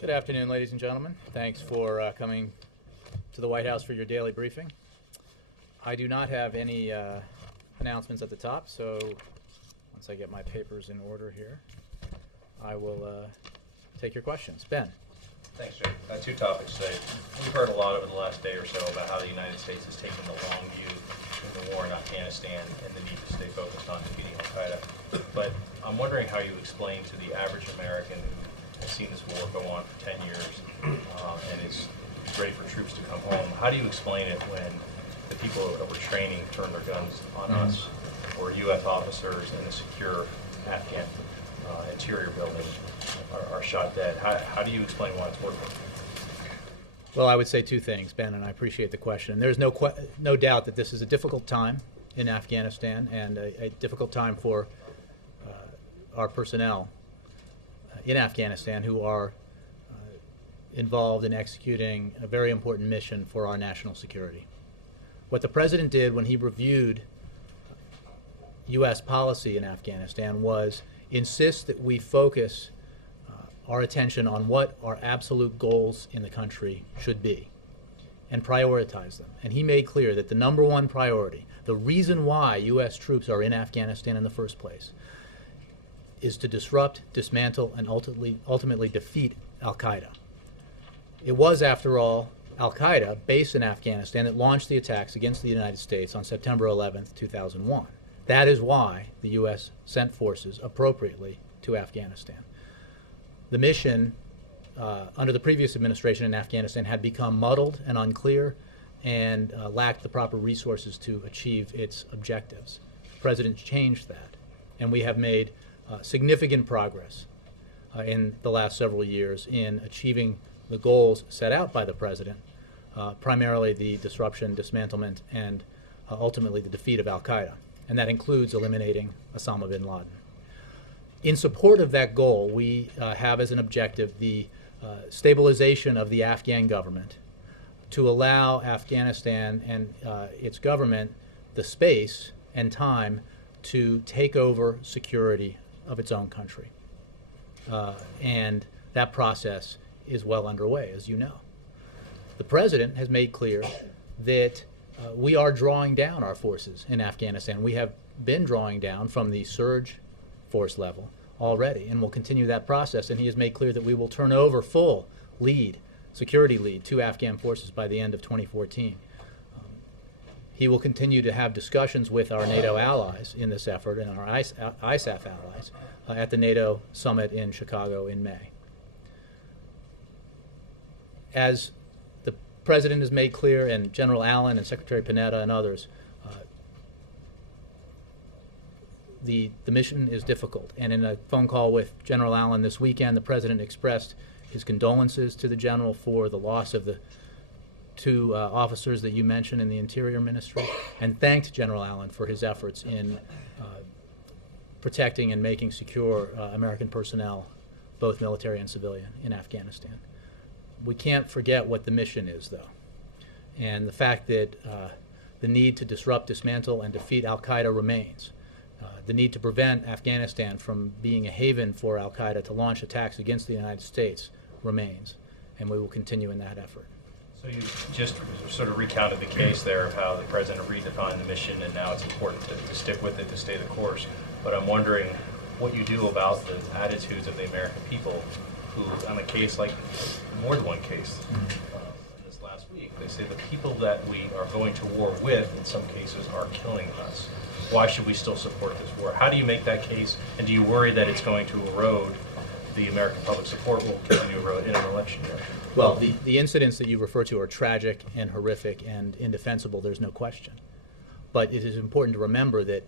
Good afternoon, ladies and gentlemen. Thanks for coming to the White House for your daily briefing. I do not have any announcements at the top, so once I get my papers in order here, I will take your questions. Ben. Thanks, Jay. Two topics today. We've heard a lot over the last day or so about how the United States is taking the long view of the war in Afghanistan and the need to stay focused on defeating al-Qaeda. But I'm wondering how you explain to the average American who has seen this war go on for 10 years and is ready for troops to come home. How do you explain it when the people that we're training turn their guns on us, or U.S. officers in a secure Afghan interior building are shot dead? How do you explain why it's working? Well, I would say two things, Ben, and I appreciate the question. There's no doubt that this is a difficult time in Afghanistan and a difficult time for our personnel in Afghanistan who are involved in executing a very important mission for our national security. What the President did when he reviewed U.S. policy in Afghanistan was insist that we focus our attention on what our absolute goals in the country should be and prioritize them. And he made clear that the number one priority, the reason why U.S. troops are in Afghanistan in the first place, is to disrupt, dismantle, and ultimately defeat al-Qaeda. It was, after all, al-Qaeda, based in Afghanistan, that launched the attacks against the United States on September 11th, 2001. That is why the U.S. sent forces appropriately to Afghanistan. The mission under the previous administration in Afghanistan had become muddled and unclear and lacked the proper resources to achieve its objectives. The President changed that, and we have made significant progress in the last several years in achieving the goals set out by the President, primarily the disruption, dismantlement, and ultimately the defeat of al-Qaeda. And that includes eliminating Osama bin Laden. In support of that goal, we have as an objective the stabilization of the Afghan government to allow Afghanistan and its government the space and time to take over security of its own country. And that process is well underway, as you know. The President has made clear that we are drawing down our forces in Afghanistan. We have been drawing down from the surge force level already, and will continue that process. And he has made clear that we will turn over full security lead to Afghan forces by the end of 2014. He will continue to have discussions with our NATO allies in this effort and our ISAF allies at the NATO summit in Chicago in May. As the President has made clear, and General Allen and Secretary Panetta and others, the mission is difficult. And in a phone call with General Allen this weekend, the President expressed his condolences to the General for the loss of the two officers that you mentioned in the Interior Ministry, and thanked General Allen for his efforts in protecting and making secure American personnel, both military and civilian, in Afghanistan. We can't forget what the mission is, though, and the fact that the need to disrupt, dismantle, and defeat al-Qaeda remains. The need to prevent Afghanistan from being a haven for al-Qaeda to launch attacks against the United States remains, and we will continue in that effort. So you just sort of recounted the case there of how the President redefined the mission, and now it's important to stick with it, to stay the course. But I'm wondering what you do about the attitudes of the American people who, on a case like more than one case, this last week, they say the people that we are going to war with, in some cases, are killing us. Why should we still support this war? How do you make that case, and do you worry that it's going to erode, the American public support will continue to erode in an election year? Well, the incidents that you refer to are tragic and horrific and indefensible, there's no question. But it is important to remember that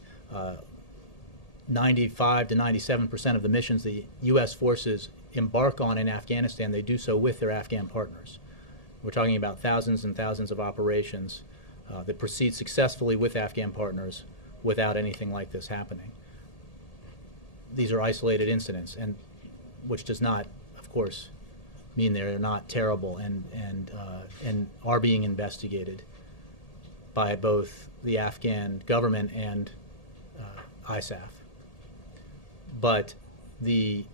95 to 97% of the missions the U.S. forces embark on in Afghanistan, they do so with their Afghan partners. We're talking about thousands and thousands of operations that proceed successfully with Afghan partners without anything like this happening. These are isolated incidents, and which does not, of course, mean they're not terrible and are being investigated by both the Afghan government and ISAF. But the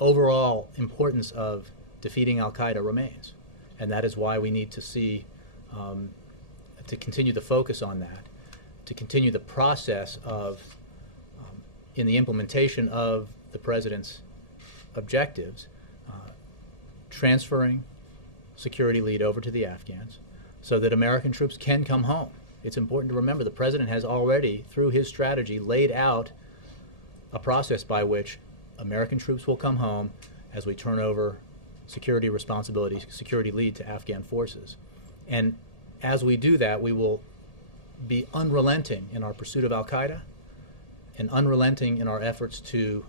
overall importance of defeating al-Qaeda remains. And that is why we need to see, to continue the focus on that, to continue the process of, in the implementation of the President's objectives, transferring security lead over to the Afghans so that American troops can come home. It's important to remember the President has already, through his strategy, laid out a process by which American troops will come home as we turn over security responsibility, security lead to Afghan forces. And as we do that, we will be unrelenting in our pursuit of al-Qaeda and unrelenting in our efforts to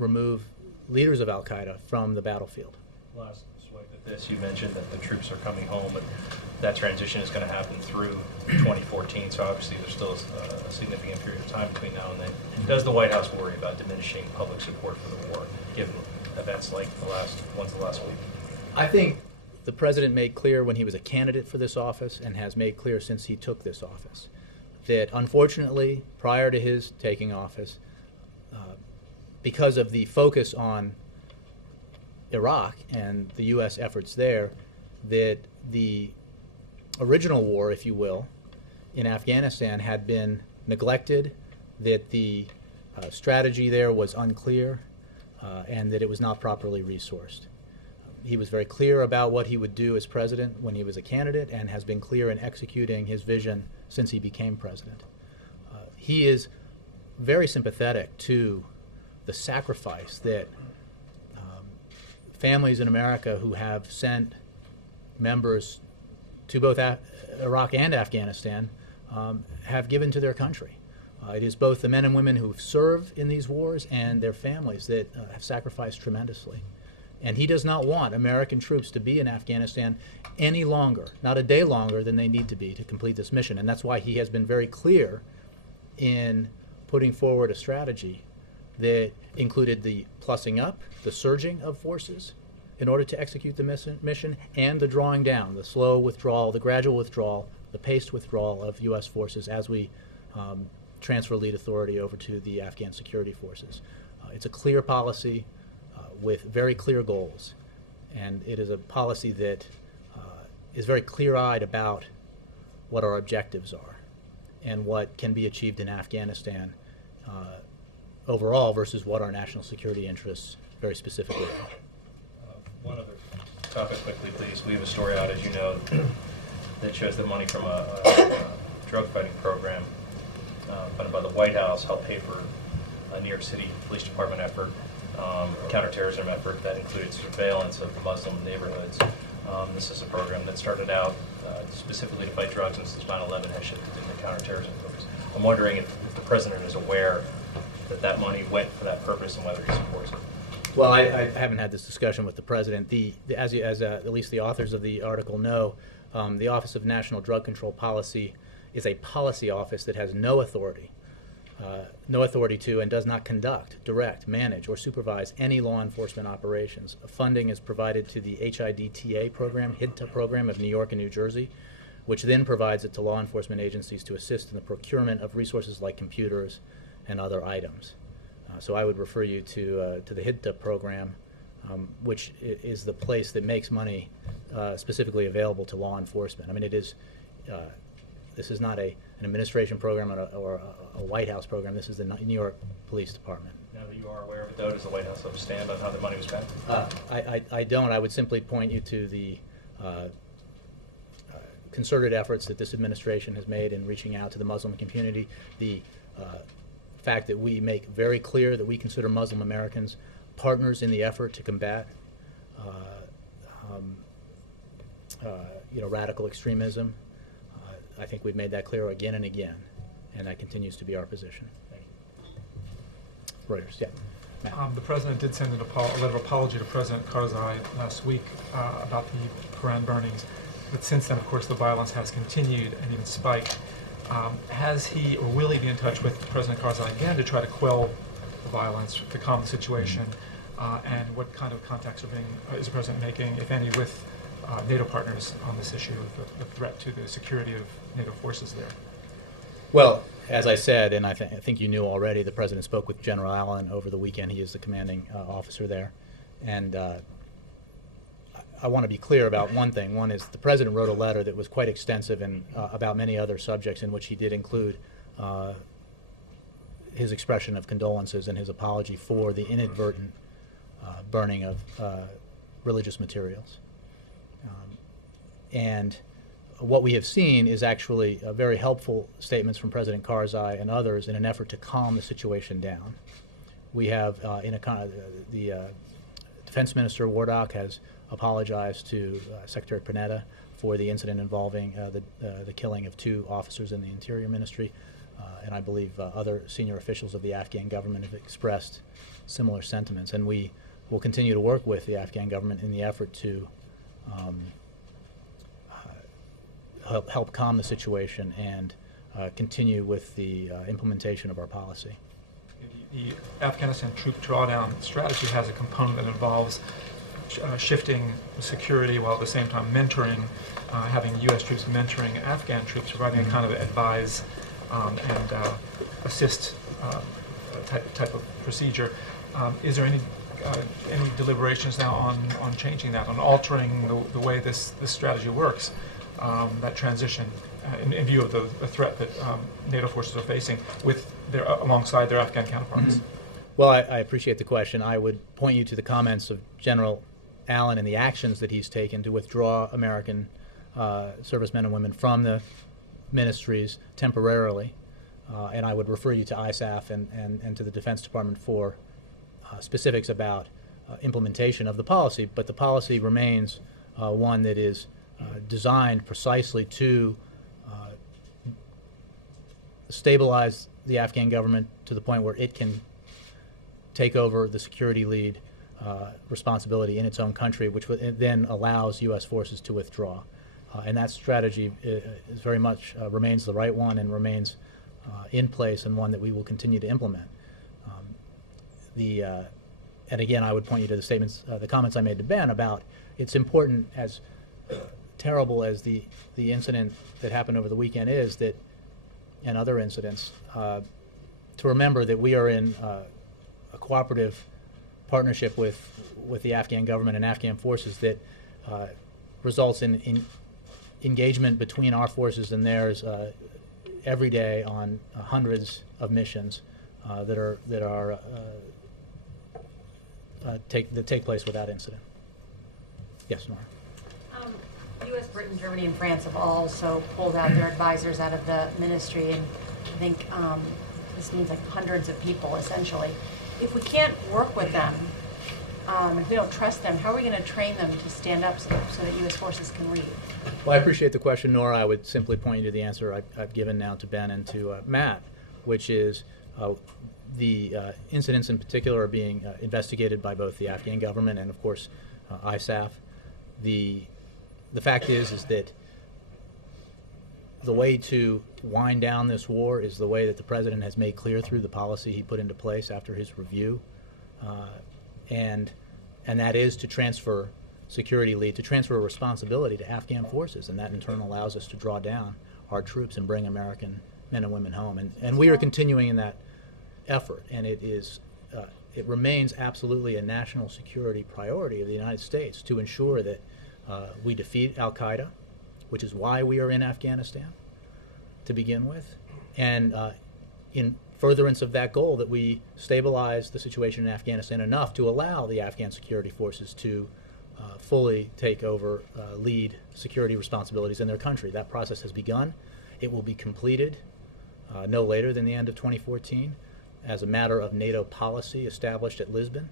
remove leaders of al-Qaeda from the battlefield. Last swipe at this, you mentioned that the troops are coming home, and that transition is going to happen through 2014, so obviously there's still a significant period of time between now and then. Does the White House worry about diminishing public support for the war, given events like the last week? I think the President made clear when he was a candidate for this office, and has made clear since he took this office, that unfortunately, prior to his taking office, because of the focus on Iraq and the U.S. efforts there, that the original war, if you will, in Afghanistan had been neglected, that the strategy there was unclear, and that it was not properly resourced. He was very clear about what he would do as president when he was a candidate, and has been clear in executing his vision since he became president. He is very sympathetic to the sacrifice that families in America who have sent members to both Iraq and Afghanistan have given to their country. It is both the men and women who serve in these wars and their families that have sacrificed tremendously. And he does not want American troops to be in Afghanistan any longer, not a day longer than they need to be to complete this mission. And that's why he has been very clear in putting forward a strategy that included the plussing up, the surging of forces in order to execute the mission, and the drawing down, the slow withdrawal, the gradual withdrawal, the paced withdrawal of U.S. forces as we transfer lead authority over to the Afghan security forces. It's a clear policy with very clear goals, and it is a policy that is very clear-eyed about what our objectives are and what can be achieved in Afghanistan overall versus what our national security interests very specifically are. One other topic quickly, please. We have a story out, as you know, that shows that money from a drug fighting program funded by the White House helped pay for a New York City Police Department effort, counterterrorism effort that included surveillance of Muslim neighborhoods. This is a program that started out specifically to fight drugs, and since 9/11 has shifted into counterterrorism focus. I'm wondering if the President is aware that money went for that purpose and whether he supports it. Well, I haven't had this discussion with the President. As at least the authors of the article know, the Office of National Drug Control Policy is a policy office that has no authority to and does not conduct, direct, manage, or supervise any law enforcement operations. Funding is provided to the HIDTA program, HIDTA program of New York and New Jersey, which then provides it to law enforcement agencies to assist in the procurement of resources like computers and other items. So I would refer you to the HIDTA program, which is the place that makes money specifically available to law enforcement. I mean, it is. This is not an administration program or a White House program. This is the New York Police Department. Now that you are aware of it, though, does the White House have a stand on how the money was spent? I don't. I would simply point you to the concerted efforts that this administration has made in reaching out to the Muslim community. The fact that we make very clear that we consider Muslim Americans partners in the effort to combat radical extremism. I think we've made that clear again and again, and that continues to be our position. Thank you. Reuters, yeah. Matt. The President did send a letter of apology to President Karzai last week about the Quran burnings, but since then, of course, the violence has continued and even spiked. Has he or will he be in touch with President Karzai again to try to quell the violence, to calm the situation, and what kind of contacts is the President making, if any, with NATO partners on this issue of the threat to the security of NATO forces there? Well, as I said, and I think you knew already, the President spoke with General Allen over the weekend. He is the commanding officer there. And I want to be clear about one thing. One is the President wrote a letter that was quite extensive and about many other subjects, in which he did include his expression of condolences and his apology for the inadvertent burning of religious materials. And what we have seen is actually very helpful statements from President Karzai and others in an effort to calm the situation down. We have, the Defense Minister Wardock has apologized to Secretary Panetta for the incident involving the killing of 2 officers in the Interior Ministry, and I believe other senior officials of the Afghan government have expressed similar sentiments. And we will continue to work with the Afghan government in the effort to help calm the situation and continue with the implementation of our policy. The Afghanistan troop drawdown strategy has a component that involves shifting security while at the same time mentoring, having U.S. troops mentoring Afghan troops, providing a kind of advise and assist type of procedure. Is there any deliberations now on changing that, on altering the way this strategy works, that transition, in view of the threat that NATO forces are facing alongside their Afghan counterparts? Well, I appreciate the question. I would point you to the comments of General Allen and the actions that he's taken to withdraw American servicemen and women from the ministries temporarily. And I would refer you to ISAF and to the Defense Department for specifics about implementation of the policy. But the policy remains one that is designed precisely to stabilize the Afghan government to the point where it can take over the security lead responsibility in its own country, which then allows U.S. forces to withdraw. And that strategy is very much remains the right one and remains in place, and one that we will continue to implement. And again, I would point you to the statements, the comments I made to Ben about it's important, as terrible as the incident that happened over the weekend is, that, and other incidents, to remember that we are in a cooperative partnership with the Afghan government and Afghan forces that results in engagement between our forces and theirs every day on hundreds of missions that take place without incident. Yes, Nora. U.S., Britain, Germany, and France have also pulled out their advisors out of the ministry, and I think this means like hundreds of people, essentially. If we can't work with them, if we don't trust them, how are we going to train them to stand up so that U.S. forces can lead? Well, I appreciate the question, Nora. I would simply point you to the answer I've given now to Ben and to Matt, which is the incidents in particular are being investigated by both the Afghan government and, of course, ISAF. The fact is that the way to wind down this war is the way that the President has made clear through the policy he put into place after his review, and that is to transfer security lead, to transfer responsibility to Afghan forces, and that in turn allows us to draw down our troops and bring American men and women home. And we are continuing in that effort, and it remains absolutely a national security priority of the United States to ensure that we defeat al-Qaeda, which is why we are in Afghanistan to begin with, and in furtherance of that goal, that we stabilize the situation in Afghanistan enough to allow the Afghan security forces to fully take over lead security responsibilities in their country. That process has begun. It will be completed no later than the end of 2014 as a matter of NATO policy established at Lisbon,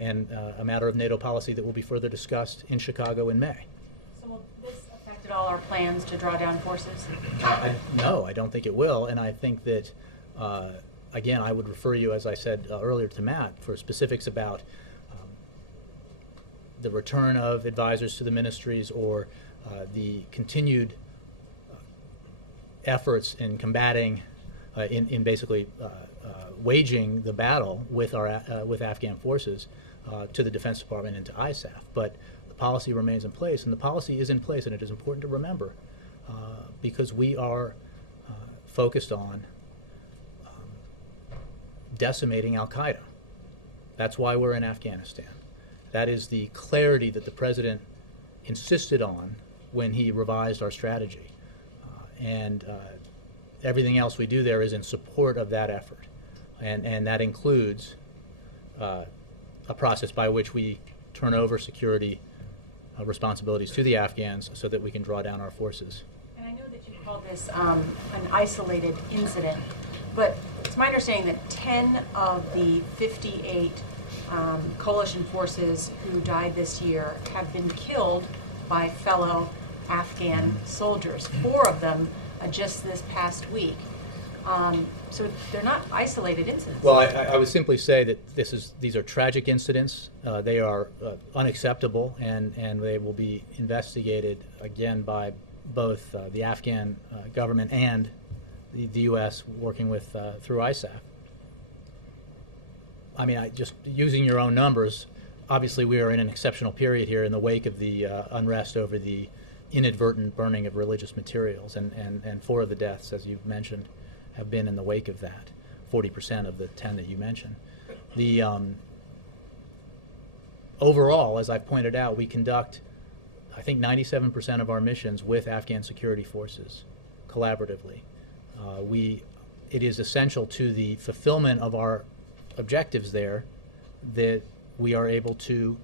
and a matter of NATO policy that will be further discussed in Chicago in May. So will this affect at all our plans to draw down forces? No, I don't think it will, and I think that, again, I would refer you, as I said earlier, to Matt for specifics about the return of advisors to the ministries, or the continued efforts in combating, in basically waging the battle with with Afghan forces to the Defense Department and to ISAF. But the policy remains in place, and the policy is in place, and it is important to remember because we are focused on decimating al-Qaeda. That's why we're in Afghanistan. That is the clarity that the president insisted on when he revised our strategy. And everything else we do there is in support of that effort. And that includes a process by which we turn over security responsibilities to the Afghans so that we can draw down our forces. And I know that you call this an isolated incident, but it's my understanding that 10 of the 58 coalition forces who died this year have been killed by fellow Afghan soldiers. 4 of them just this past week. So they're not isolated incidents. Well, I would simply say that these are tragic incidents. They are unacceptable, and they will be investigated again by both the Afghan government and the U.S. working with through ISAF. I mean, just using your own numbers, obviously we are in an exceptional period here in the wake of the unrest over the inadvertent burning of religious materials, and 4 of the deaths, as you've mentioned, have been in the wake of that, 40% of the 10 that you mentioned. The overall, as I've pointed out, we conduct, I think, 97% of our missions with Afghan security forces collaboratively. It is essential to the fulfillment of our objectives there that we are able to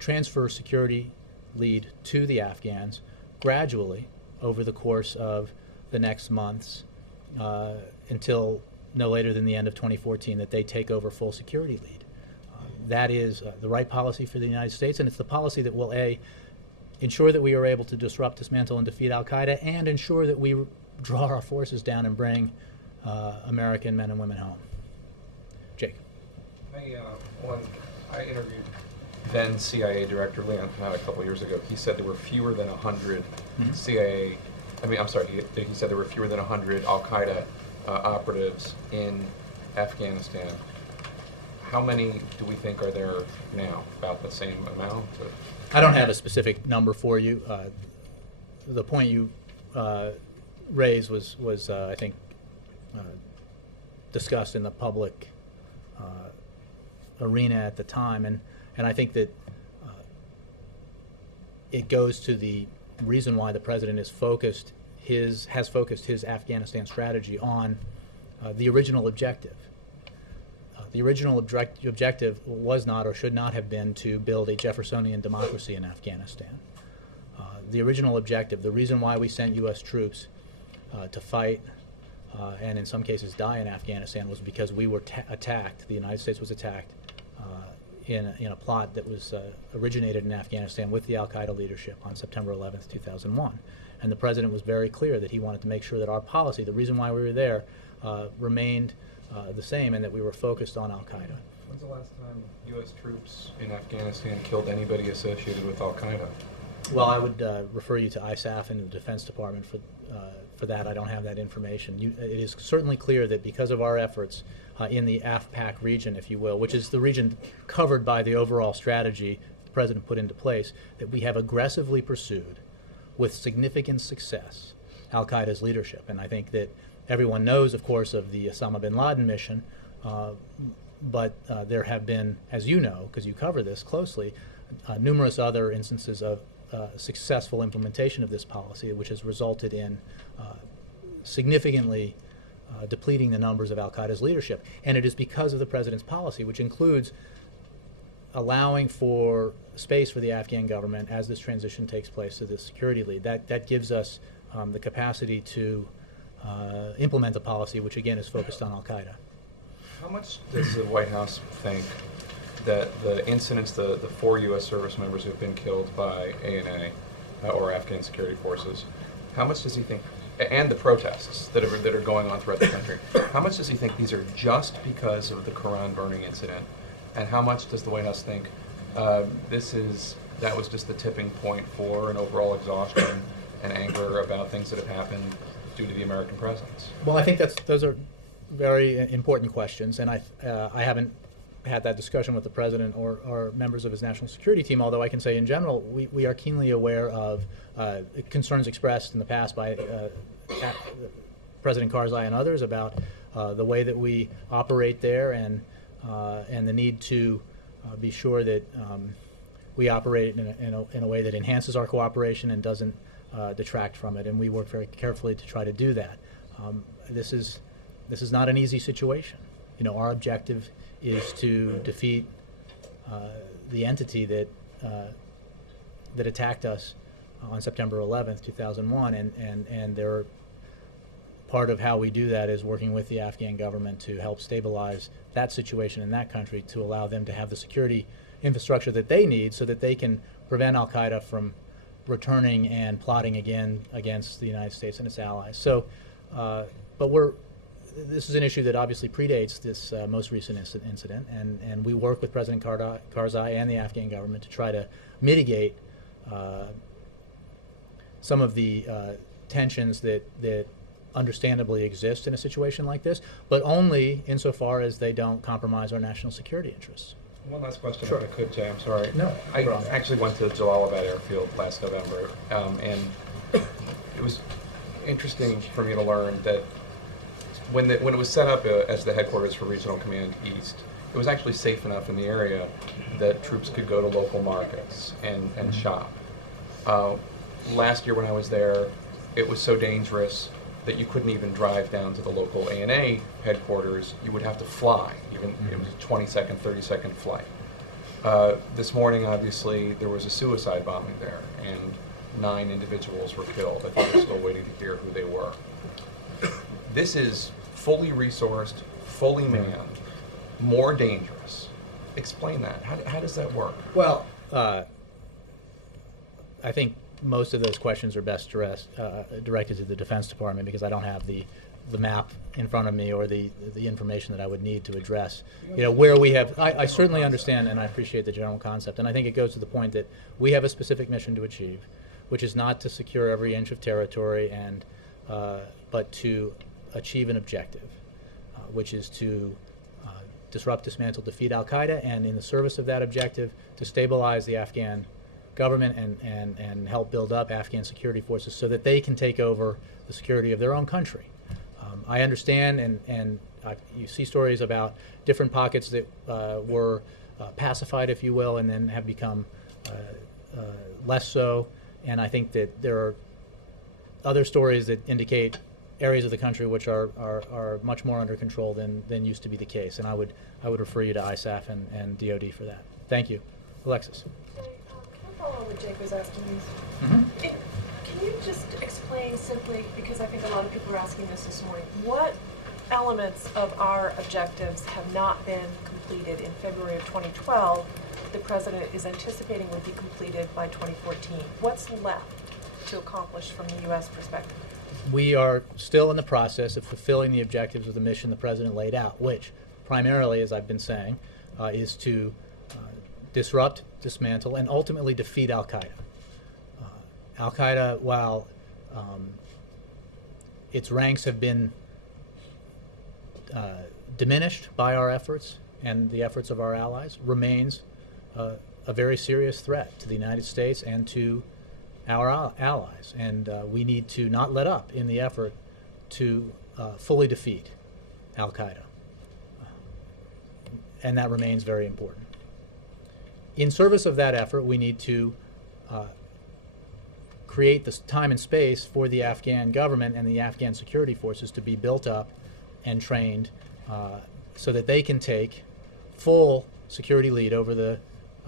transfer security lead to the Afghans gradually over the course of the next months until no later than the end of 2014 that they take over full security lead. That is the right policy for the United States, and it's the policy that will, A, ensure that we are able to disrupt, dismantle, and defeat al-Qaeda, and ensure that we draw our forces down and bring American men and women home. Jake. I interviewed then CIA Director Leon Panetta a couple years ago. He said there were fewer than 100 he said there were fewer than 100 al-Qaeda operatives in Afghanistan. How many do we think are there now? About the same amount? I don't have a specific number for you. The point you raised was I think, discussed in the public arena at the time, and I think that it goes to the reason why the president has focused his Afghanistan strategy on the original objective. The original objective was not or should not have been to build a Jeffersonian democracy in Afghanistan. The original objective, the reason why we sent U.S. troops to fight and in some cases die in Afghanistan, was because we were attacked, the United States was attacked in a plot that was originated in Afghanistan with the al-Qaeda leadership on September 11th, 2001. And the president was very clear that he wanted to make sure that our policy, the reason why we were there, remained the same, and that we were focused on al-Qaeda. When's the last time U.S. troops in Afghanistan killed anybody associated with al-Qaeda? Well, I would refer you to ISAF and the Defense Department for that. I don't have that information. It is certainly clear that because of our efforts in the AFPAC region, if you will, which is the region covered by the overall strategy the president put into place, that we have aggressively pursued with significant success al-Qaeda's leadership. And I think that everyone knows, of course, of the Osama bin Laden mission, but there have been, as you know, because you cover this closely, numerous other instances of successful implementation of this policy, which has resulted in significantly depleting the numbers of al-Qaeda's leadership. And it is because of the president's policy, which includes allowing for space for the Afghan government as this transition takes place to the security lead. That gives us the capacity to implement the policy, which again is focused on al-Qaeda. How much does the White House think that the incidents, the 4 U.S. service members who have been killed by ANA or Afghan security forces, how much does he think, and the protests that are going on throughout the country, how much does he think these are just because of the Quran burning incident, and how much does the White House think that was just the tipping point for an overall exhaustion and anger about things that have happened due to the American presence? Well, I think those are very important questions, and I haven't had that discussion with the president or members of his national security team, although I can say in general we are keenly aware of concerns expressed in the past by President Karzai and others about the way that we operate there, and the need to be sure that we operate in a way that enhances our cooperation and doesn't detract from it. And we work very carefully to try to do that. This is not an easy situation. You know, our objective is to defeat the entity that attacked us on September 11th, 2001, and they're part of how we do that is working with the Afghan government to help stabilize that situation in that country, to allow them to have the security infrastructure that they need so that they can prevent al-Qaeda from returning and plotting again against the United States and its allies. So, but this is an issue that obviously predates this most recent incident, and we work with President Karzai and the Afghan government to try to mitigate some of the tensions that understandably exist in a situation like this, but only insofar as they don't compromise our national security interests. One last question, Sure. if I could, Jay. I'm sorry. No I problem. actually went to Jalalabad Airfield last November, and it was interesting for me to learn that when it was set up as the headquarters for Regional Command East, it was actually safe enough in the area that troops could go to local markets and shop. Last year when I was there, it was so dangerous that you couldn't even drive down to the local ANA headquarters. You would have to fly. Even it was a 20-second, 30-second flight. This morning, obviously, there was a suicide bombing there, and 9 individuals were killed. I think we're still waiting to hear who they were. This is fully resourced, fully manned, more dangerous. Explain that. How does that work? Well, I think most of those questions are best directed to the Defense Department, because I don't have the map in front of me or the information that I would need to address. You know, where we have, I certainly understand and I appreciate the general concept, and I think it goes to the point that we have a specific mission to achieve, which is not to secure every inch of territory, but to achieve an objective, which is to disrupt, dismantle, defeat al-Qaeda, and in the service of that objective, to stabilize the Afghan government and help build up Afghan security forces so that they can take over the security of their own country. I understand, and you see stories about different pockets that were pacified, if you will, and then have become less so. And I think that there are other stories that indicate areas of the country which are much more under control than used to be the case. And I would refer you to ISAF and DoD for that. Thank you. Alexis. Can I follow on what Jake was asking you? Mm-hmm. Can you just explain simply, because I think a lot of people are asking this morning, what elements of our objectives have not been completed in February of 2012 the President is anticipating would be completed by 2014? What's left to accomplish from the U.S. perspective? We are still in the process of fulfilling the objectives of the mission the President laid out, which primarily, as I've been saying, is to disrupt, dismantle, and ultimately defeat al-Qaeda. Al-Qaeda, while its ranks have been diminished by our efforts and the efforts of our allies, remains a very serious threat to the United States and to our allies. And we need to not let up in the effort to fully defeat al-Qaeda. And that remains very important. In service of that effort, we need to create the time and space for the Afghan government and the Afghan security forces to be built up and trained so that they can take full security lead over the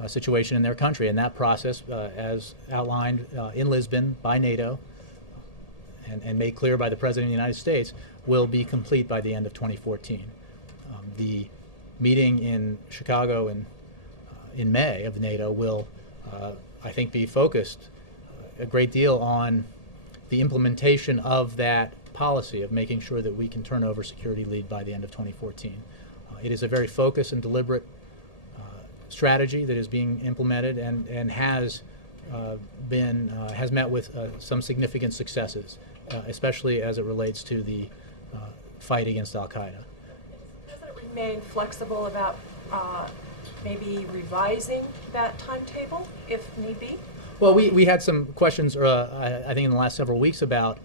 situation in their country. And that process, as outlined in Lisbon by NATO and made clear by the President of the United States, will be complete by the end of 2014. The meeting in Chicago in May of NATO will, I think, be focused a great deal on the implementation of that policy of making sure that we can turn over security lead by the end of 2014. It is a very focused and deliberate strategy that is being implemented and has met with some significant successes, especially as it relates to the fight against al-Qaeda. Does it remain flexible about maybe revising that timetable if need be? Well, we had some questions, I think, in the last several weeks about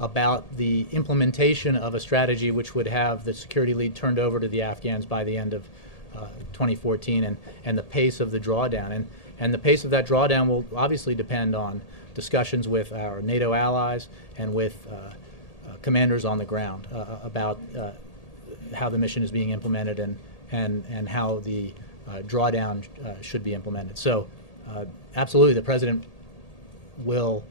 about the implementation of a strategy which would have the security lead turned over to the Afghans by the end of 2014, and the pace of the drawdown. And the pace of that drawdown will obviously depend on discussions with our NATO allies and with commanders on the ground about how the mission is being implemented and how the drawdown should be implemented. So absolutely, the President will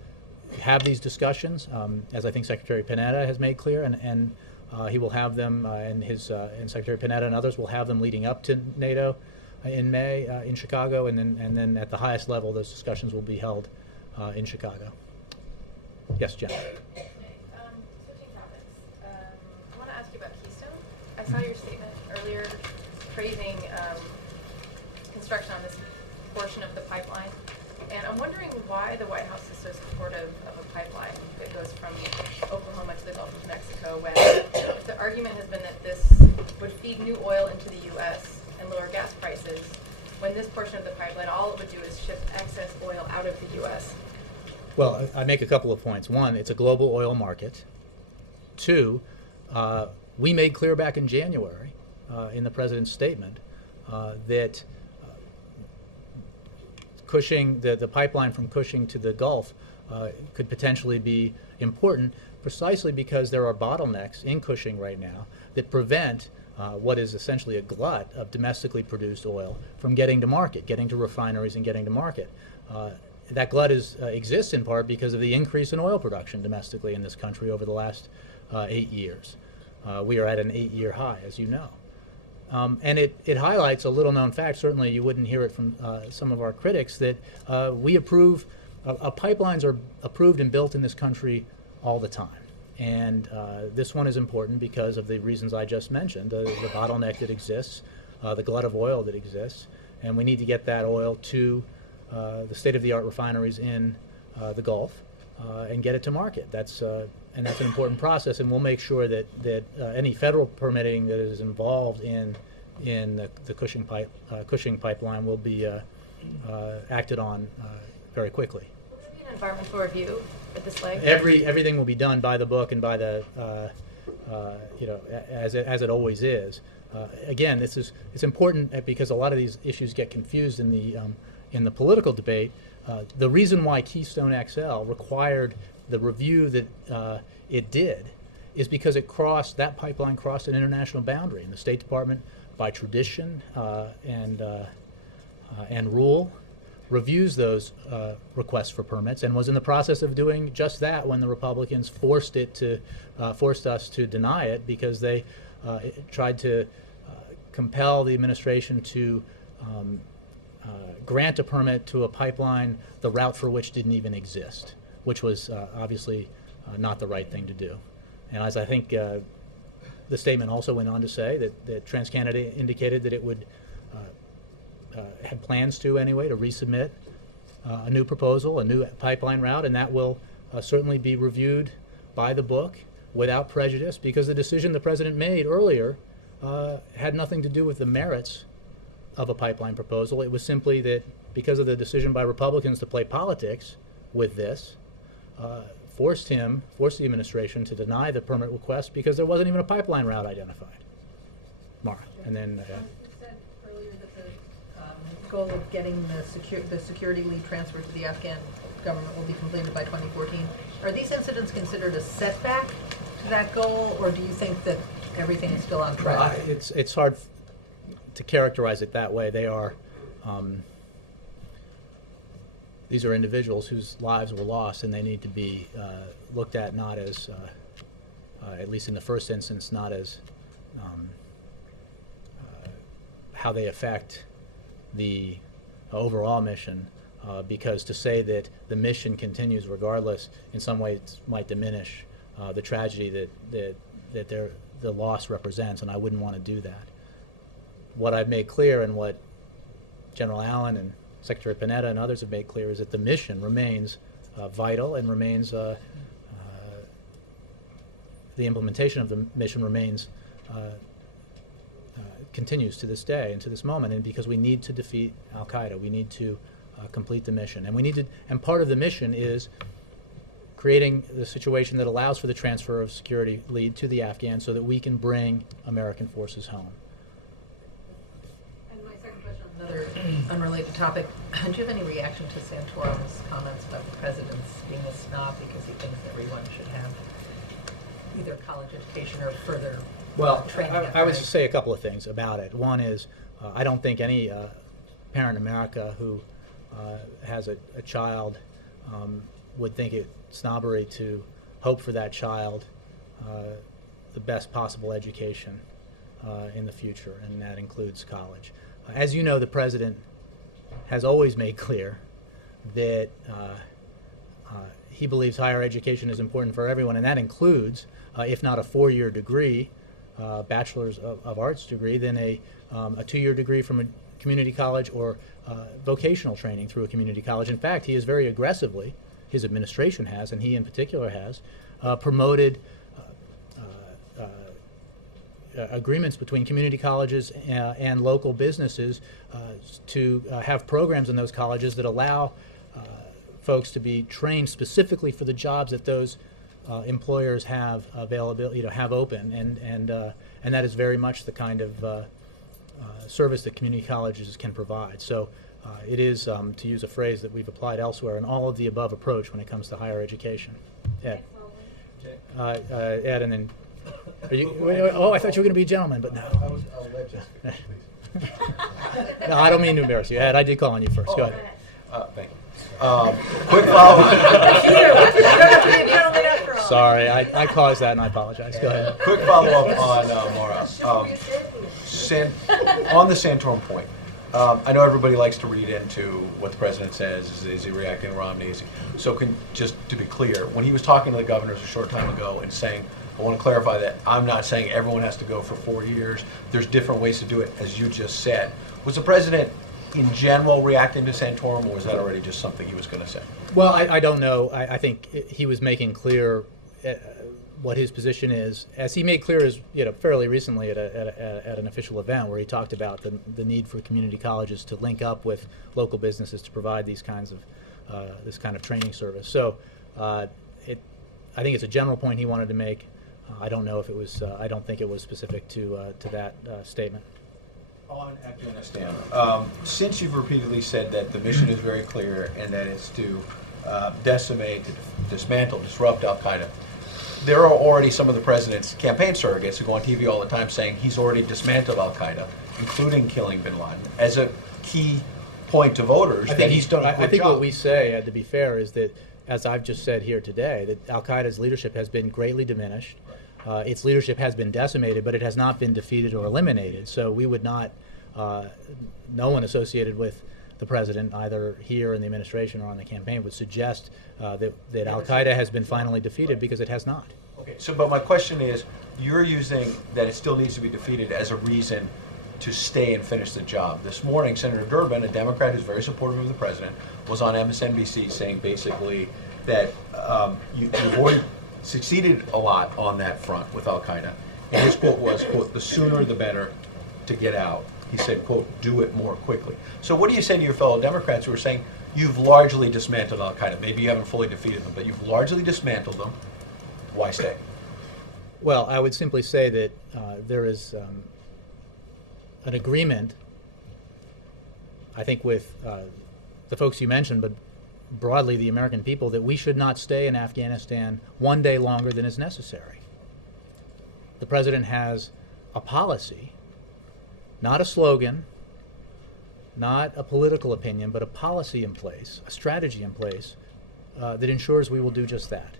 have these discussions, as I think Secretary Panetta has made clear, and he will have them, and Secretary Panetta and others will have them leading up to NATO in May in Chicago, and then at the highest level, those discussions will be held in Chicago. Yes, Jen. Switching topics, I want to ask you about Keystone. I saw your statement earlier praising construction on this portion of the pipeline. And I'm wondering why the White House is so supportive of a pipeline that goes from Oklahoma to the Gulf of Mexico, when the argument has been that this would feed new oil into the U.S. and lower gas prices, when this portion of the pipeline, all it would do is ship excess oil out of the U.S. Well, I make a couple of points. One, it's a global oil market. Two, we made clear back in January in the President's statement that Cushing, the pipeline from Cushing to the Gulf could potentially be important precisely because there are bottlenecks in Cushing right now that prevent what is essentially a glut of domestically produced oil from getting to market, getting to refineries and getting to market. That glut exists in part because of the increase in oil production domestically in this country over the last 8 years. We are at an 8-year high, as you know. And it highlights a little-known fact. Certainly you wouldn't hear it from some of our critics, that we approve, pipelines are approved and built in this country all the time. And this one is important because of the reasons I just mentioned, the bottleneck that exists, the glut of oil that exists, and we need to get that oil to the state-of-the-art refineries in the Gulf and get it to market. And that's an important process, and we'll make sure that any federal permitting that is involved in the Cushing pipeline will be acted on very quickly. Will there be an environmental review at this leg? Everything will be done by the book and by the as it always is. Again, it's important because a lot of these issues get confused in the political debate. The reason why Keystone XL required the review that it did is because that pipeline crossed an international boundary, and the State Department, by tradition and rule, reviews those requests for permits, and was in the process of doing just that when the Republicans forced us to deny it, because they tried to compel the administration to grant a permit to a pipeline, the route for which didn't even exist, which was obviously not the right thing to do. And as I think the statement also went on to say that TransCanada indicated that it would had plans to anyway to resubmit a new proposal, a new pipeline route, and that will certainly be reviewed by the book without prejudice, because the decision the President made earlier had nothing to do with the merits of a pipeline proposal. It was simply that because of the decision by Republicans to play politics with this, forced the administration to deny the permit request because there wasn't even a pipeline route identified. Mara, and then You said earlier that the goal of getting the security lead transferred to the Afghan government will be completed by 2014. Are these incidents considered a setback to that goal, or do you think that everything is still on track? It's hard to characterize it that way. They are these are individuals whose lives were lost, and they need to be looked at not as, at least in the first instance, not as how they affect the overall mission, because to say that the mission continues regardless in some ways might diminish the tragedy that the loss represents, and I wouldn't want to do that. What I've made clear, and what General Allen and Secretary Panetta and others have made clear, is that the mission remains vital and remains, the implementation of the mission remains, continues to this day and to this moment, and because we need to defeat Al-Qaeda, we need to complete the mission, and part of the mission is creating the situation that allows for the transfer of security lead to the Afghans so that we can bring American forces home. And my second question on another unrelated topic, do you have any reaction to Santorum's comments about the president's being a snob because he thinks everyone should have either a college education or further training? I would say a couple of things about it. One is, I don't think any parent in America who has a child would think it snobbery to hope for that child the best possible education in the future, and that includes college. As you know, the president has always made clear that he believes higher education is important for everyone, and that includes, if not a 4-year degree, bachelor's of arts degree, then a 2-year degree from a community college or vocational training through a community college. In fact, he is very aggressively, his administration has, and he in particular has, promoted agreements between community colleges and local businesses to have programs in those colleges that allow folks to be trained specifically for the jobs that those employers have available, have open, and that is very much the kind of service that community colleges can provide. So it is, to use a phrase that we've applied elsewhere, an all of the above approach when it comes to higher education. Ed. Ed, and then, are you, oh, I thought you were going to be a gentleman, but no. I'll let Jessica, please. No, I don't mean to embarrass you. Ed, I did call on you first. Go ahead. Thank you. Quick follow-up. Sorry, I caused that, and I apologize. Go ahead. Quick follow-up on Maura. On the Santorum point, I know everybody likes to read into what the president says. Is he reacting to Romney? So just to be clear, when he was talking to the governors a short time ago and saying, I want to clarify that I'm not saying everyone has to go for 4 years. There's different ways to do it, as you just said. Was the president in general reacting to Santorum, or was that already just something he was going to say? Well, I don't know. I think he was making clear what his position is, as he made clear fairly recently at an official event where he talked about the need for community colleges to link up with local businesses to provide these kinds of this kind of training service. So I think it's a general point he wanted to make. I don't know if it was. I don't think it was specific to that statement. On Afghanistan, since you've repeatedly said that the mission is very clear and that it's to decimate, dismantle, disrupt al-Qaeda, there are already some of the president's campaign surrogates who go on TV all the time saying he's already dismantled al-Qaeda, including killing bin Laden, as a key point to voters that he's done a good job. I think what we say, to be fair, is that, as I've just said here today, that al-Qaeda's leadership has been greatly diminished. Its leadership has been decimated, but it has not been defeated or eliminated. So we would not, no one associated with the president, either here in the administration or on the campaign, would suggest that al-Qaeda has been finally defeated, because it has not. Okay, but my question is, you're using that it still needs to be defeated as a reason to stay and finish the job. This morning, Senator Durbin, a Democrat who's very supportive of the president, was on MSNBC saying basically that you've already succeeded a lot on that front with al-Qaeda. And his quote was, quote, the sooner the better to get out. He said, quote, do it more quickly. So what do you say to your fellow Democrats who are saying you've largely dismantled al-Qaeda? Maybe you haven't fully defeated them, but you've largely dismantled them. Why stay? Well, I would simply say that there is an agreement, I think, with the folks you mentioned, but broadly the American people, that we should not stay in Afghanistan one day longer than is necessary. The president has a policy, not a slogan, not a political opinion, but a policy in place, a strategy in place that ensures we will do just that.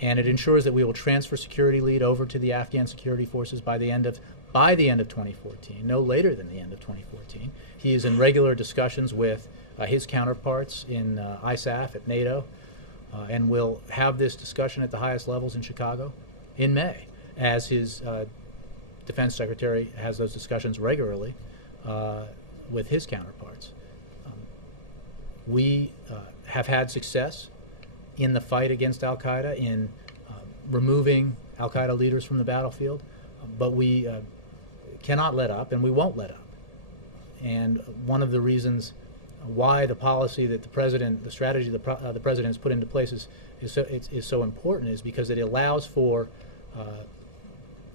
And it ensures that we will transfer security lead over to the Afghan security forces by the end of 2014, no later than the end of 2014. He is in regular discussions with his counterparts in ISAF at NATO, and will have this discussion at the highest levels in Chicago in May, as his defense secretary has those discussions regularly with his counterparts. We have had success in the fight against al-Qaeda, in removing al-Qaeda leaders from the battlefield, but we cannot let up, and we won't let up. And one of the reasons why the policy that the strategy the president has put into place is so important is because it allows for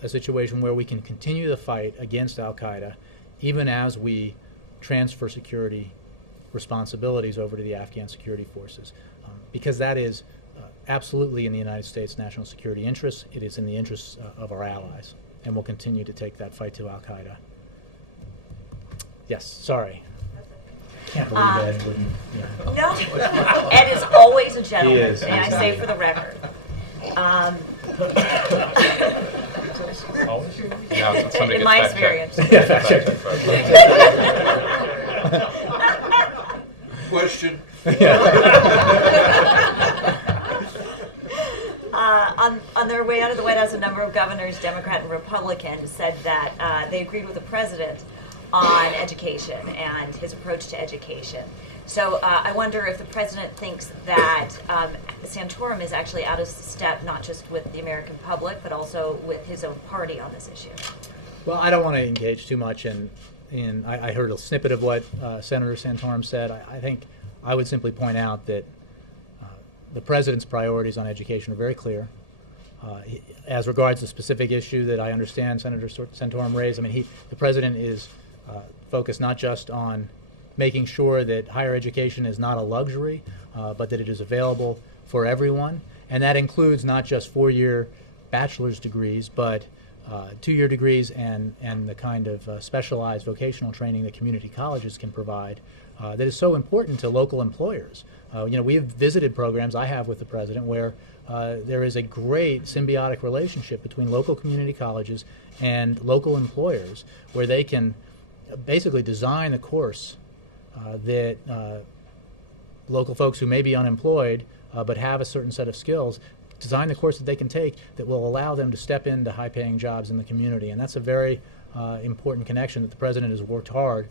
a situation where we can continue the fight against al-Qaeda even as we transfer security responsibilities over to the Afghan security forces, because that is absolutely in the United States' national security interests. It is in the interests of our allies, and we'll continue to take that fight to al-Qaeda. Yes, sorry. Can't believe Ed wouldn't. Yeah. No, Ed is always a gentleman, He is. may I say for the record. Always? Yeah, when somebody In gets my fact checked. experience. Question. On their way out of the White House, a number of governors, Democrat and Republican, said that they agreed with the president on education and his approach to education. So I wonder if the president thinks that Santorum is actually out of step, not just with the American public, but also with his own party on this issue. Well, I don't want to engage too much in I heard a snippet of what Senator Santorum said. I think I would simply point out that the president's priorities on education are very clear. As regards the specific issue that I understand Senator Santorum raised, I mean, the president is focused not just on making sure that higher education is not a luxury, but that it is available for everyone. And that includes not just four-year bachelor's degrees, but two-year degrees and the kind of specialized vocational training that community colleges can provide that is so important to local employers. We have visited programs, I have with the president, where there is a great symbiotic relationship between local community colleges and local employers, where they can basically design a course that local folks who may be unemployed but have a certain set of skills, design the course that they can take that will allow them to step into high-paying jobs in the community. And that's a very important connection that the president has worked hard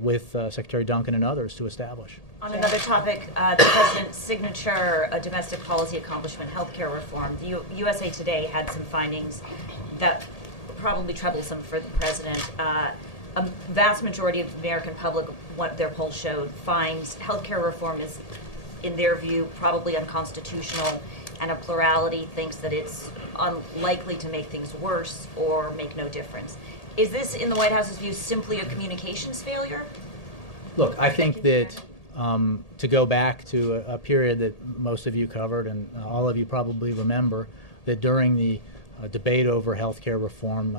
with Secretary Duncan and others to establish. On another topic, the president's signature domestic policy accomplishment, healthcare reform. The USA Today had some findings that were probably troublesome for the president. A vast majority of the American public, what their poll showed, finds healthcare reform is, in their view, probably unconstitutional, and a plurality thinks that it's unlikely to make things worse or make no difference. Is this, in the White House's view, simply a communications failure? Look, I think that to go back to a period that most of you covered and all of you probably remember, that during the debate over health care reform,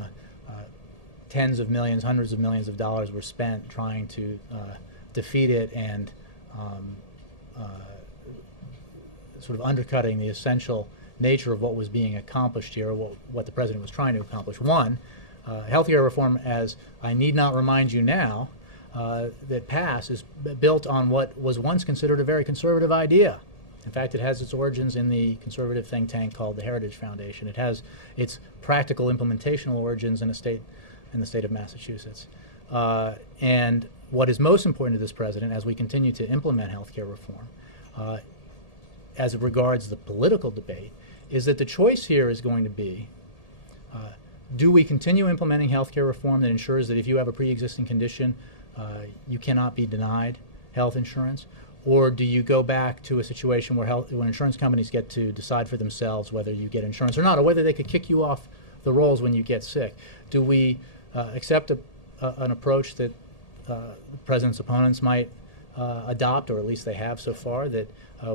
tens of millions, hundreds of millions of dollars were spent trying to defeat it and sort of undercutting the essential nature of what was being accomplished here, what the president was trying to accomplish. One, healthcare reform, as I need not remind you now, that passed is built on what was once considered a very conservative idea. In fact, it has its origins in the conservative think tank called the Heritage Foundation. It has its practical implementational origins in the state of Massachusetts. And what is most important to this president as we continue to implement healthcare reform, as it regards the political debate, is that the choice here is going to be, do we continue implementing healthcare reform that ensures that if you have a pre-existing condition, you cannot be denied health insurance? Or do you go back to a situation where when insurance companies get to decide for themselves whether you get insurance or not, or whether they could kick you off the rolls when you get sick? Do we accept an approach that the president's opponents might adopt, or at least they have so far, that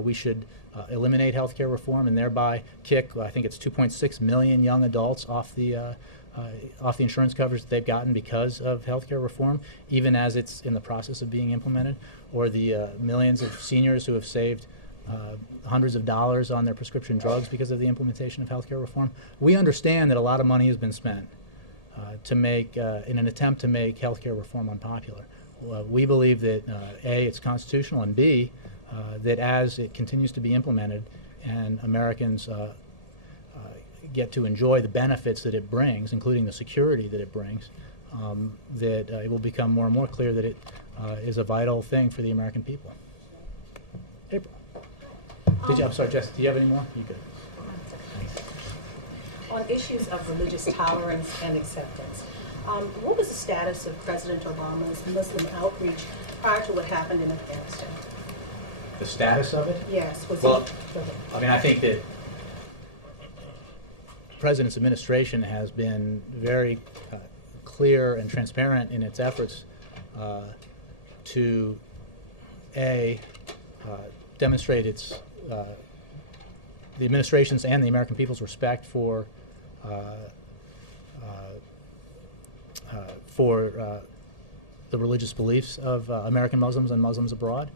we should eliminate healthcare reform and thereby kick, I think it's 2.6 million young adults off the insurance coverage that they've gotten because of healthcare reform, even as it's in the process of being implemented, or the millions of seniors who have saved hundreds of dollars on their prescription drugs because of the implementation of healthcare reform? We understand that a lot of money has been spent to make, in an attempt to make healthcare reform unpopular. We believe that A, it's constitutional, and B, that as it continues to be implemented and Americans get to enjoy the benefits that it brings, including the security that it brings, that it will become more and more clear that it is a vital thing for the American people. April. I'm sorry, Jess, do you have any more? You good. On issues of religious tolerance and acceptance, what was the status of President Obama's Muslim outreach prior to what happened in Afghanistan? The status of it? Yes, was Well, go ahead. I mean, I think that the President's administration has been very clear and transparent in its efforts to, demonstrate its the administration's and the American people's respect for the religious beliefs of American Muslims and Muslims abroad,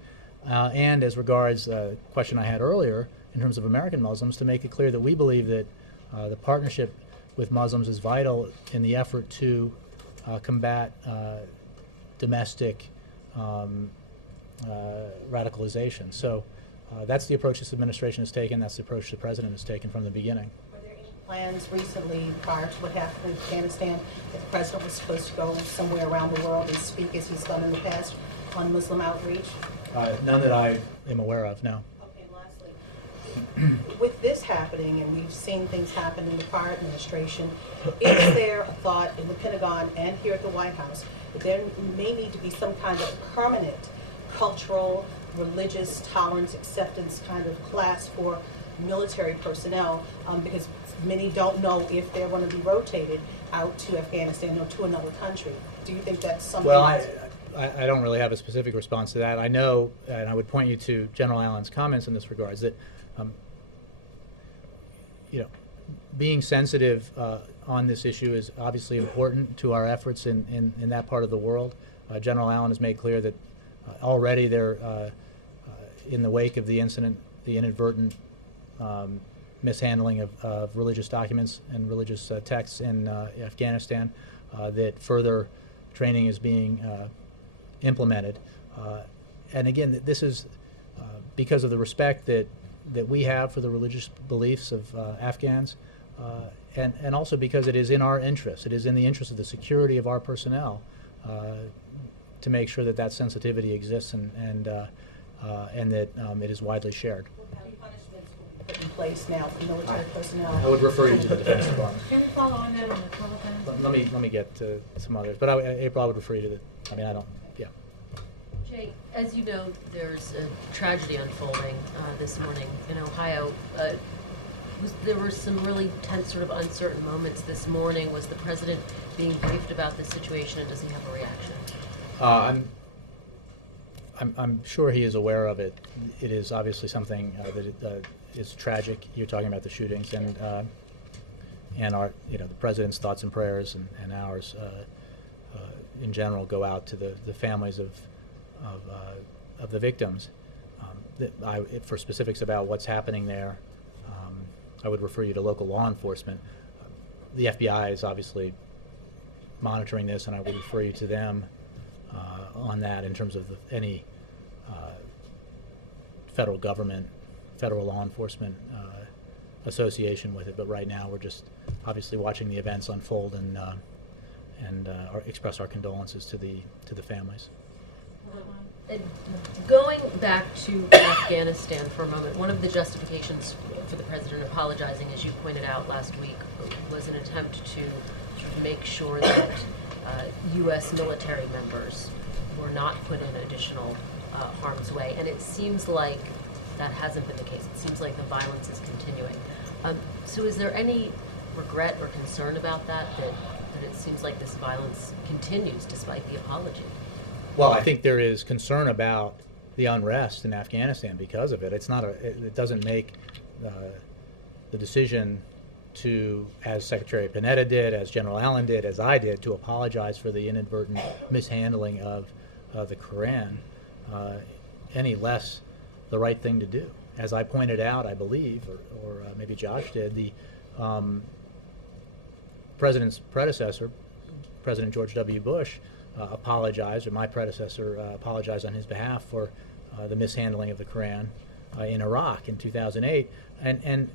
and as regards the question I had earlier in terms of American Muslims, to make it clear that we believe that the partnership with Muslims is vital in the effort to combat domestic radicalization. So that's the approach this administration has taken. That's the approach the President has taken from the beginning. Were there any plans recently, prior to what happened in Afghanistan, that the President was supposed to go somewhere around the world and speak, as he's done in the past, on Muslim outreach? None that I am aware of, no. Okay, and lastly, with this happening, and we've seen things happen in the prior administration, is there a thought in the Pentagon and here at the White House that there may need to be some kind of permanent cultural, religious tolerance, acceptance kind of class for military personnel, because many don't know if they're going to be rotated out to Afghanistan or to another country? Do you think that's something? Well, I don't really have a specific response to that. I know, and I would point you to General Allen's comments in this regards, that being sensitive on this issue is obviously important to our efforts in that part of the world. General Allen has made clear that already they're in the wake of the incident, the inadvertent mishandling of religious documents and religious texts in Afghanistan, that further training is being implemented. And again, this is because of the respect that we have for the religious beliefs of Afghans, and also because it is in our interest. It is in the interest of the security of our personnel to make sure that that sensitivity exists and that it is widely shared. What kind of punishments will be put in place now for military personnel? I would refer you to the Defense Department. Can we follow on that on the Taliban? Let me get to some others, but April, I would refer you to the. I mean, I don't. Yeah. Jay, as you know, there's a tragedy unfolding this morning in Ohio. There were some really tense, sort of uncertain moments this morning. Was the president being briefed about this situation, and does he have a reaction? I'm sure he is aware of it. It is obviously something that is tragic. You're talking about the shootings, and our, the president's thoughts and prayers and ours in general go out to the families of the victims. For specifics about what's happening there, I would refer you to local law enforcement. The FBI is obviously monitoring this, and I would refer you to them on that in terms of any federal government, federal law enforcement association with it. But right now, we're just obviously watching the events unfold and express our condolences to the families. And going back to Afghanistan for a moment, one of the justifications for the president apologizing, as you pointed out last week, was an attempt to sort of make sure that U.S. military members were not put in additional harm's way. And it seems like that hasn't been the case. It seems like the violence is continuing. So is there any regret or concern about that it seems like this violence continues despite the apology? Well, I think there is concern about the unrest in Afghanistan because of it. It doesn't make the decision to, as Secretary Panetta did, as General Allen did, as I did, to apologize for the inadvertent mishandling of the Quran any less the right thing to do. As I pointed out, I believe, or maybe Josh did, the president's predecessor, President George W. Bush, apologized, or my predecessor apologized on his behalf for the mishandling of the Quran in Iraq in 2008. And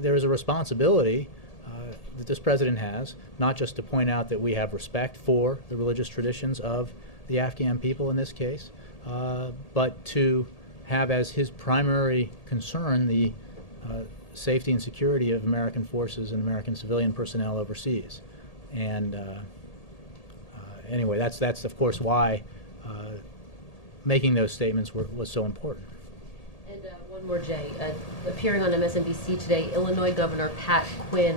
there is a responsibility that this president has, not just to point out that we have respect for the religious traditions of the Afghan people in this case, but to have as his primary concern the safety and security of American forces and American civilian personnel overseas. And anyway, that's of course why making those statements was so important. And one more, Jay. Appearing on MSNBC today, Illinois Governor Pat Quinn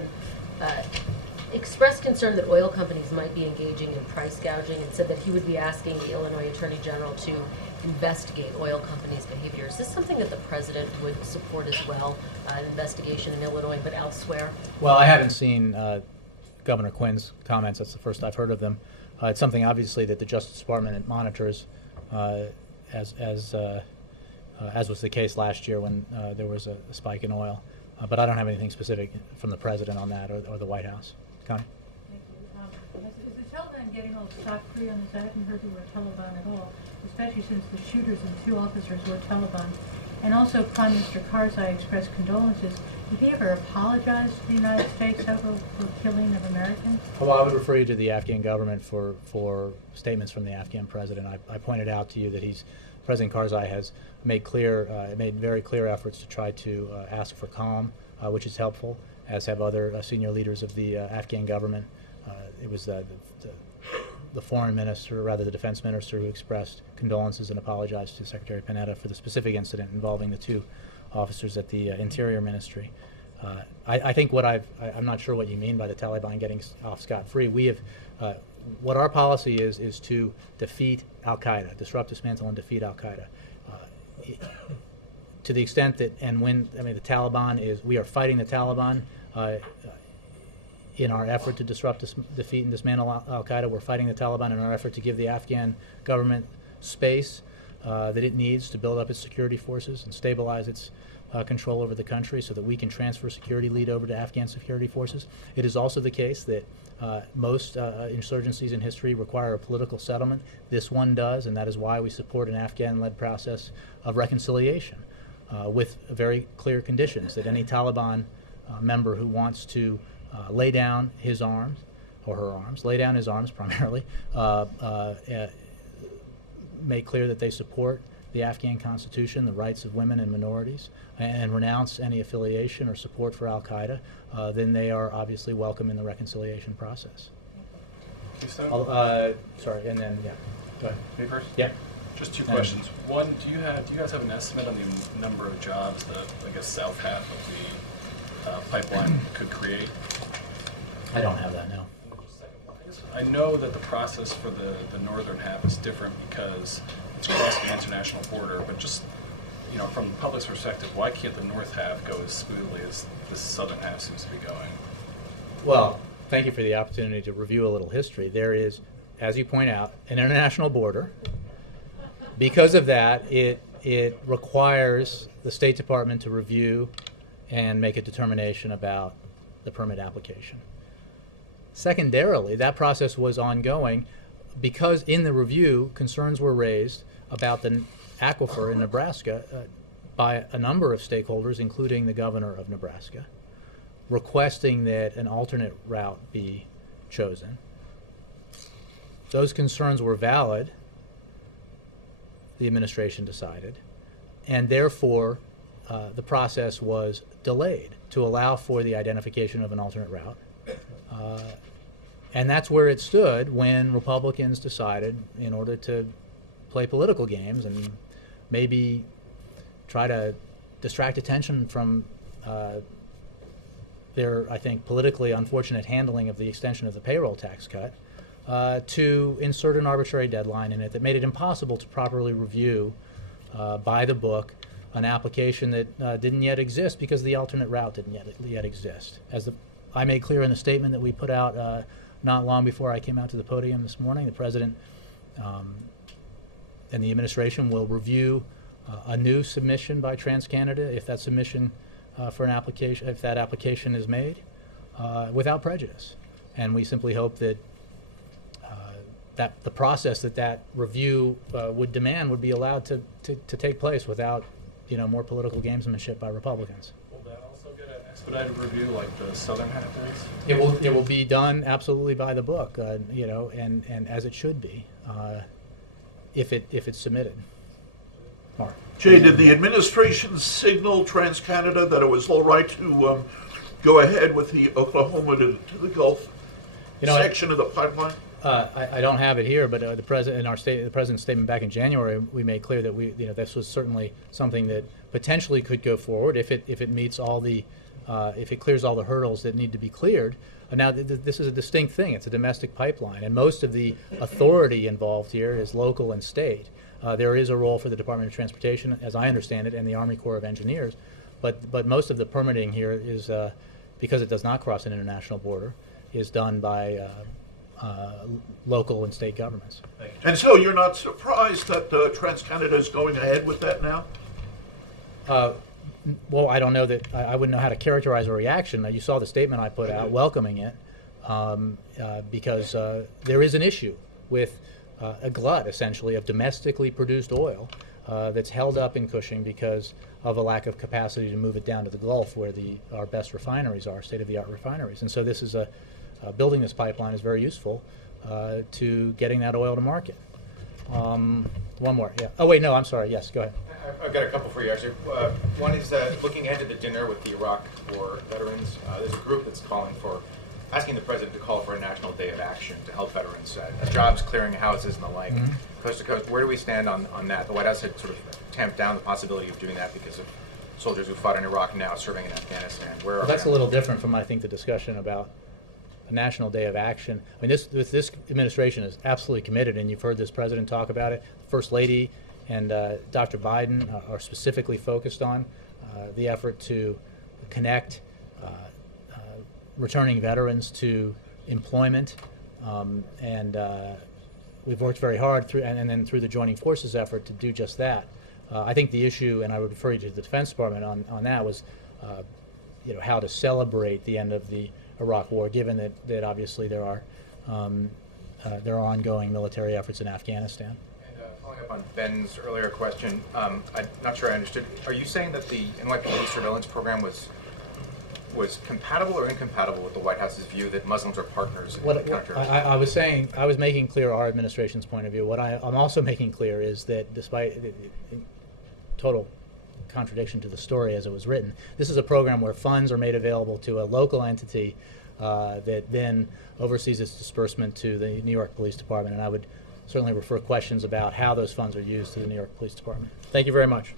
expressed concern that oil companies might be engaging in price gouging and said that he would be asking the Illinois Attorney General to investigate oil companies' behavior. Is this something that the president would support as well, an investigation in Illinois but elsewhere? Well, I haven't seen Governor Quinn's comments. That's the first I've heard of them. It's something obviously that the Justice Department monitors, as was the case last year when there was a spike in oil. But I don't have anything specific from the president on that or the White House. Connie? Thank you. Is the Taliban getting all scot-free on this? I haven't heard the word Taliban at all, especially since the shooters and 2 officers were Taliban. And also, Prime Minister Karzai expressed condolences. Did he ever apologize to the United States over the killing of Americans? Well, I would refer you to the Afghan government for statements from the Afghan president. I pointed out to you that President Karzai has made very clear efforts to try to ask for calm, which is helpful, as have other senior leaders of the Afghan government. It was the foreign minister, or rather the defense minister, who expressed condolences and apologized to Secretary Panetta for the specific incident involving the 2 officers at the Interior Ministry. I think I'm not sure what you mean by the Taliban getting off scot-free. We have, what our policy is to defeat al-Qaeda, disrupt, dismantle, and defeat al-Qaeda. To the extent that, the Taliban we are fighting the Taliban in our effort to disrupt, defeat, and dismantle al-Qaeda. We're fighting the Taliban in our effort to give the Afghan government space that it needs to build up its security forces and stabilize its control over the country so that we can transfer security lead over to Afghan security forces. It is also the case that most insurgencies in history require a political settlement. This one does, and that is why we support an Afghan-led process of reconciliation with very clear conditions that any Taliban member who wants to lay down his arms, or her arms, lay down his arms primarily, make clear that they support the Afghan Constitution, the rights of women and minorities, and renounce any affiliation or support for al-Qaeda, then they are obviously welcome in the reconciliation process. Sorry, and then, yeah. Go ahead. Me first? Yep. Just 2 questions. One, do you guys have an estimate on the number of jobs that, I guess, south half of the pipeline could create? I don't have that now. I know that the process for the northern half is different because it's crossing the international border, but just, from the public's perspective, why can't the north half go as smoothly as the southern half seems to be going? Well, thank you for the opportunity to review a little history. There is, as you point out, an international border. Because of that, it requires the State Department to review and make a determination about the permit application. Secondarily, that process was ongoing because in the review, concerns were raised about the aquifer in Nebraska by a number of stakeholders, including the governor of Nebraska, requesting that an alternate route be chosen. Those concerns were valid, the administration decided, and therefore the process was delayed to allow for the identification of an alternate route. And that's where it stood when Republicans decided, in order to play political games and maybe try to distract attention from their, I think, politically unfortunate handling of the extension of the payroll tax cut, to insert an arbitrary deadline in it that made it impossible to properly review by the book an application that didn't yet exist because the alternate route didn't yet exist. As I made clear in the statement that we put out not long before I came out to the podium this morning, the President and the administration will review a new submission by TransCanada if that submission for an application, if that application is made, without prejudice. And we simply hope that that the process that review would demand would be allowed to take place without, more political gamesmanship by Republicans. Will that also get an expedited review like the southern half is? It will be done absolutely by the book, and as it should be, if it's submitted. Mark. Jay, did the administration signal TransCanada that it was all right to go ahead with the Oklahoma to the Gulf section of the pipeline? I don't have it here, but the president, the president's statement back in January, we made clear that this was certainly something that potentially could go forward if it meets all the, if it clears all the hurdles that need to be cleared. Now, this is a distinct thing. It's a domestic pipeline, and most of the authority involved here is local and state. There is a role for the Department of Transportation, as I understand it, and the Army Corps of Engineers, but most of the permitting here is, because it does not cross an international border, is done by local and state governments. And so you're not surprised that TransCanada is going ahead with that now? Well, I don't know that, I wouldn't know how to characterize a reaction. You saw the statement I put out welcoming it, because there is an issue with a glut, essentially, of domestically produced oil that's held up in Cushing because of a lack of capacity to move it down to the Gulf where our best refineries are, state-of-the-art refineries. And so this is building this pipeline is very useful to getting that oil to market. One more, yeah. Oh, wait, no, I'm sorry. Yes, go ahead. I've got a couple for you, actually. One is looking ahead to the dinner with the Iraq War veterans. There's a group that's asking the president to call for a national day of action to help veterans, jobs, clearing houses, and the like, coast to coast. Where do we stand on that? The White House had sort of tamped down the possibility of doing that because of soldiers who fought in Iraq now serving in Afghanistan. Where are we that's on a little different from, I think, the discussion about a national day of action. I mean, this administration is absolutely committed, and you've heard this president talk about it. First Lady and Dr. Biden are specifically focused on the effort to connect returning veterans to employment, and we've worked very hard through, and then through the Joining Forces effort to do just that. I think the issue, and I would refer you to the Defense Department on that, was how to celebrate the end of the Iraq War, given that obviously there are ongoing military efforts in Afghanistan. Following up on Ben's earlier question, I'm not sure I understood. Are you saying that the NYPD surveillance program was compatible or incompatible with the White House's view that Muslims are partners in counterterrorism? I was saying, I was making clear our administration's point of view. What I'm also making clear is that despite total contradiction to the story as it was written, this is a program where funds are made available to a local entity that then oversees its disbursement to the New York Police Department, and I would certainly refer questions about how those funds are used to the New York Police Department. Thank you very much.